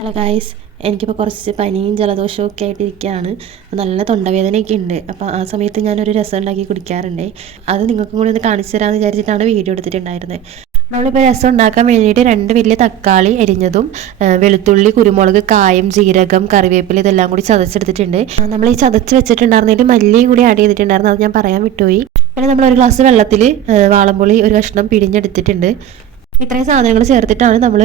Hello guys, എനിക്കിപ്പോൾ കുറച്ച് പനിയും ജലദോഷവും ഒക്കെ ആയിട്ടിരിക്കുകയാണ്. നല്ല തൊണ്ടവേദനയൊക്കെ ഉണ്ട്. അപ്പോൾ ആ സമയത്ത് ഞാനൊരു രസം ഉണ്ടാക്കി കുടിക്കാറുണ്ട്. അത് നിങ്ങൾക്കും കൂടി ഒന്ന് കാണിച്ചു തരാമെന്ന് വിചാരിച്ചിട്ടാണ് വീഡിയോ എടുത്തിട്ടുണ്ടായിരുന്നത്. നമ്മളിപ്പോൾ രസം ഉണ്ടാക്കാൻ വേണ്ടിയിട്ട് 2 വലിയ തക്കാളി അരിഞ്ഞതും വെളുത്തുള്ളി, കുരുമുളക്, കായം, ജീരകം, കറിവേപ്പില ഇതെല്ലാം കൂടി ചതച്ചെടുത്തിട്ടുണ്ട്. നമ്മൾ ഈ ചതച്ച് വെച്ചിട്ടുണ്ടായിരുന്നതിൽ മല്ലിയും കൂടി ആഡ് ചെയ്തിട്ടുണ്ടായിരുന്നു. അത് ഞാൻ പറയാൻ വിട്ടുപോയി. പിന്നെ നമ്മൾ 1 ഗ്ലാസ് വെള്ളത്തിൽ വാളംപുളി ഒരു കഷ്ണം പിഴിഞ്ഞെടുത്തിട്ടുണ്ട്. ഇത്രയും സാധനങ്ങൾ ചേർത്തിട്ടാണ് നമ്മൾ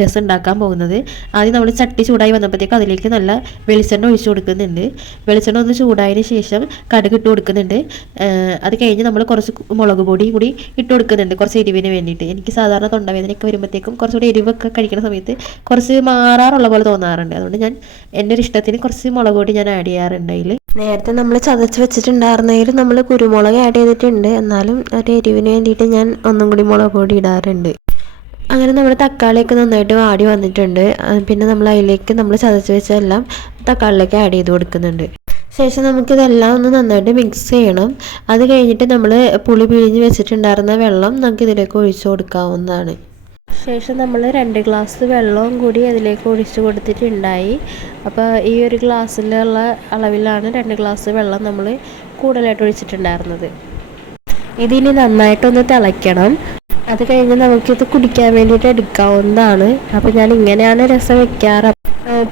രസം ഉണ്ടാക്കാൻ പോകുന്നത്. ആദ്യം നമ്മൾ ചട്ടി ചൂടായി വന്നപ്പോഴത്തേക്ക് അതിലേക്ക് നല്ല വെളിച്ചെണ്ണ ഒഴിച്ചു കൊടുക്കുന്നുണ്ട്. വെളിച്ചെണ്ണ ഒന്ന് ചൂടായതിന് ശേഷം കടുക് ഇട്ട് കൊടുക്കുന്നുണ്ട്. അത് കഴിഞ്ഞ് നമ്മൾ കുറച്ച് മുളക് പൊടിയും കൂടി ഇട്ട് കൊടുക്കുന്നുണ്ട്, കുറച്ച് എരിവിന് വേണ്ടിയിട്ട്. എനിക്ക് സാധാരണ തൊണ്ടവേദനയൊക്കെ വരുമ്പോഴത്തേക്കും കുറച്ചുകൂടി എരിവൊക്കെ കഴിക്കുന്ന സമയത്ത് കുറച്ച് മാറാറുള്ള പോലെ തോന്നാറുണ്ട്. അതുകൊണ്ട് ഞാൻ എൻ്റെ ഒരു ഇഷ്ടത്തിന് കുറച്ച് മുളക് പൊടി ഞാൻ ആഡ് ചെയ്യാറുണ്ട്. അതിൽ നേരത്തെ നമ്മൾ ചതച്ച് വെച്ചിട്ടുണ്ടായിരുന്നതിൽ നമ്മൾ കുരുമുളക് ആഡ് ചെയ്തിട്ടുണ്ട്. എന്നാലും ഒരു എരിവിന് വേണ്ടിയിട്ട് ഞാൻ ഒന്നും കൂടി മുളക് പൊടി ഇടാറുണ്ട്. അങ്ങനെ നമ്മുടെ തക്കാളിയൊക്കെ നന്നായിട്ട് വാടി വന്നിട്ടുണ്ട്. പിന്നെ നമ്മൾ അതിലേക്ക് നമ്മൾ ചതച്ച് വെച്ചെല്ലാം തക്കാളിയിലേക്ക് ആഡ് ചെയ്ത് കൊടുക്കുന്നുണ്ട്. ശേഷം നമുക്കിതെല്ലാം ഒന്ന് നന്നായിട്ട് മിക്സ് ചെയ്യണം. അത് കഴിഞ്ഞിട്ട് നമ്മൾ പുളി പിഴിഞ്ഞ് വെച്ചിട്ടുണ്ടായിരുന്ന വെള്ളം നമുക്ക് ഇതിലേക്ക് ഒഴിച്ചു കൊടുക്കാവുന്നതാണ്. ശേഷം നമ്മൾ 2 ഗ്ലാസ് വെള്ളവും കൂടി അതിലേക്ക് ഒഴിച്ചു കൊടുത്തിട്ടുണ്ടായി. അപ്പോൾ ഈ ഒരു ഗ്ലാസ്സിലുള്ള അളവിലാണ് 2 ഗ്ലാസ് വെള്ളം നമ്മൾ കൂടുതലായിട്ട് ഒഴിച്ചിട്ടുണ്ടായിരുന്നത്. ഇതിനി നന്നായിട്ടൊന്ന് തിളയ്ക്കണം. അത് കഴിഞ്ഞ് നമുക്കിത് കുടിക്കാൻ വേണ്ടിയിട്ട് എടുക്കാവുന്നതാണ്. അപ്പോൾ ഞാൻ ഇങ്ങനെയാണ് രസം വെക്കാറ്.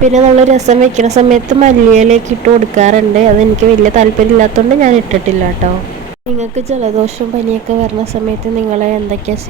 പിന്നെ നമ്മൾ രസം വെക്കുന്ന സമയത്ത് മല്ലിയിലേക്ക് ഇട്ട് കൊടുക്കാറുണ്ട്. അതെനിക്ക് വലിയ താല്പര്യമില്ലാത്തതുകൊണ്ട് ഞാൻ ഇട്ടിട്ടില്ല കേട്ടോ. നിങ്ങൾക്ക് ജലദോഷവും പനിയൊക്കെ വരുന്ന സമയത്ത് നിങ്ങൾ എന്തൊക്കെയാണ്